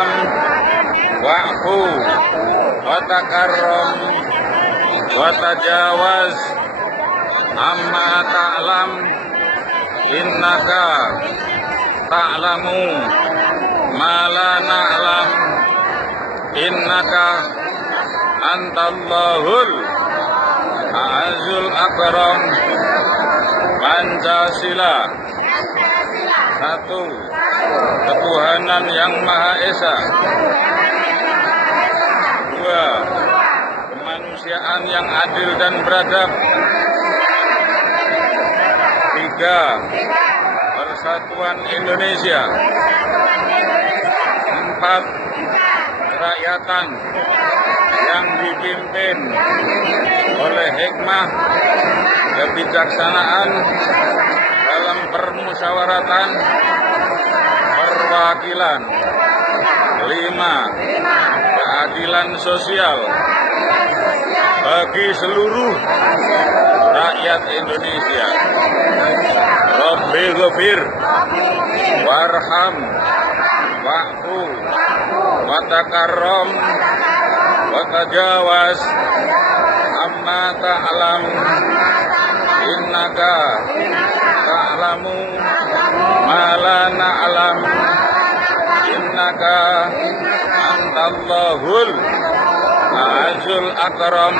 ta'lam wa'fu wa takarram wa tajawaz amma ta'lam innaka ta'lamu ma la na'lam innaka antallahul a'azul akram. Pancasila, satu, ketuhanan yang Maha Esa. Dua, kemanusiaan yang adil dan beradab. Tiga, persatuan Indonesia. Empat, kerakyatan yang dipimpin oleh hikmah, kebijaksanaan dalam permusyawaratan perwakilan. Lima, keadilan sosial bagi seluruh rakyat Indonesia. Rabbi ghafir warham wa'fu wa takarram wa tajawaz amma ta'lam innaka ta'lamu ma la na'lam innaka antallahul a'azul akram.